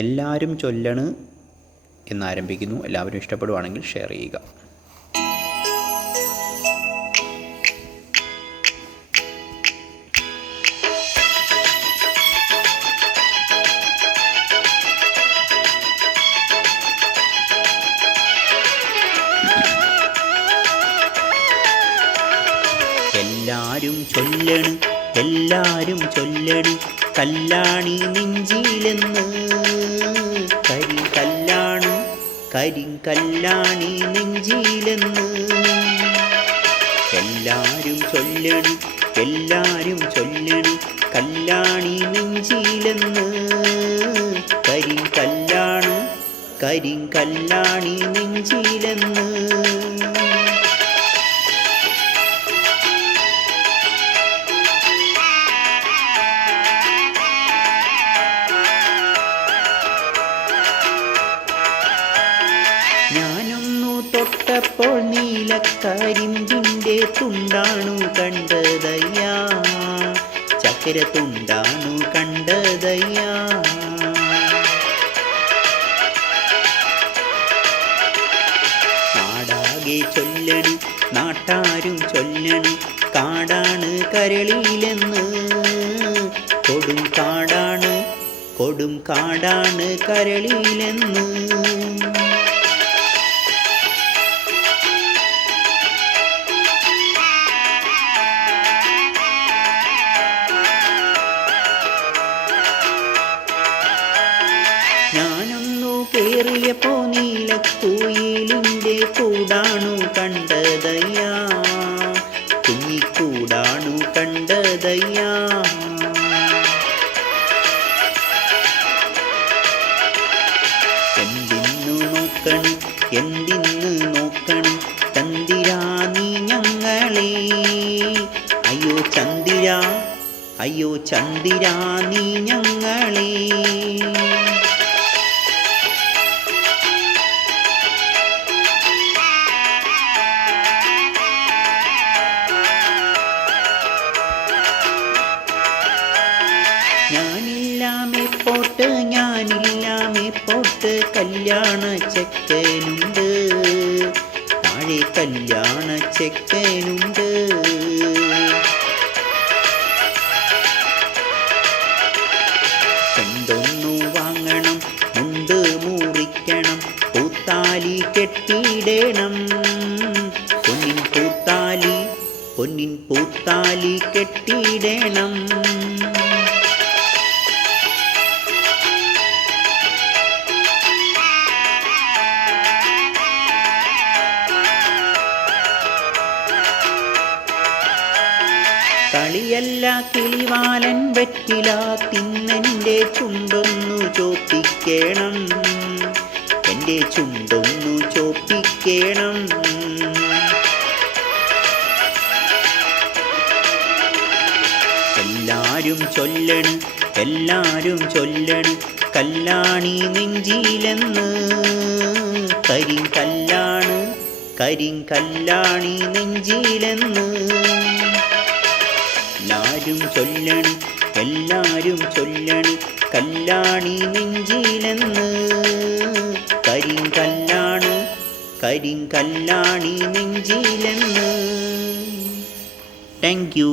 എല്ലാവരും ചൊല്ലണ് എന്നാരംഭിക്കുന്നു. എല്ലാവരും ഇഷ്ടപ്പെടുവാണെങ്കിൽ ഷെയർ ചെയ്യുക. എല്ലാരും ചൊല്ലണ് എല്ലാരും ചൊല്ലണ്. കല്ലാണി നെഞ്ചിലെന്ന് കരിങ്കല്ലാണി നെഞ്ചിയിലെന്ന് എല്ലാരും ചൊല്ലണി എല്ലാരും ചൊല്ലണി കല്ലാണി നെഞ്ചിയിലെന്ന് കരിങ്കല്ലാണ് കരിങ്കല്ലാണി നെഞ്ചിലെന്ന് തൊട്ടപ്പോൾ നീലക്കരിന്തിന്റെ തുണ്ടാണു കണ്ടതയ്യാ. ചക്കര തുണ്ടാണു കണ്ടതയ്യാ. നാടാകെ ചൊല്ലണി നാട്ടാരും ചൊല്ലണി കാടാണ് കരളിയിലെന്ന് കൊടും കാടാണ് കൊടും കാടാണ് കരളിയിലെന്ന് ഞാനൊന്നു കേറിയപ്പോ നീലക്കൂയിലിന്റെ കൂടാണു കണ്ടതയ്യാ. കുഞ്ഞിക്കൂടാണു കണ്ടതയ്യാ. എന്തിന്നു നോക്കണം എന്തിന്ന് നോക്കണം ചന്ദിരാ നീ ഞങ്ങളെ. അയ്യോ ചന്തിരാ അയ്യോ ചന്ദിരാ നീ ഞങ്ങളെ. ഞാനില്ലാമേ പോട്ട് ഞാനില്ലാമേ പോട്ട്. കല്യാണ ചെക്കനുണ്ട്. താഴെ കല്യാണ ചെക്കനുണ്ട്. എന്തൊന്നു വാങ്ങണം മുണ്ട് മുറിക്കണം. പൂത്താലി കെട്ടിയിടണം. പൊന്നിൻ പൂത്താലി പൊന്നിൻ പൂത്താലി കെട്ടിയിടണം. കളിയല്ല കിളിവാലൻ വെറ്റില തിന്നെന്റെ ചുണ്ടൊന്നു ചോപ്പിക്കണം. എന്റെ ചുണ്ടൊന്നു ചോപ്പിക്കണം. എല്ലാരും ചൊല്ലണ് എല്ലാരും ചൊല്ലണ്. കല്ലാണി നെഞ്ചിയിലെന്ന് കരിങ്കല്ലാണ് കരിങ്കല്ലാണി നെഞ്ചിലെന്ന്. എല്ലാരും ചൊല്ലണി എല്ലാരും ചൊല്ലണി കല്ലാണി നെഞ്ചിലെന്ന്. കരിങ്കല്ലാണ് കരിങ്കല്ലാണി നെഞ്ചിലെന്ന്. Thank you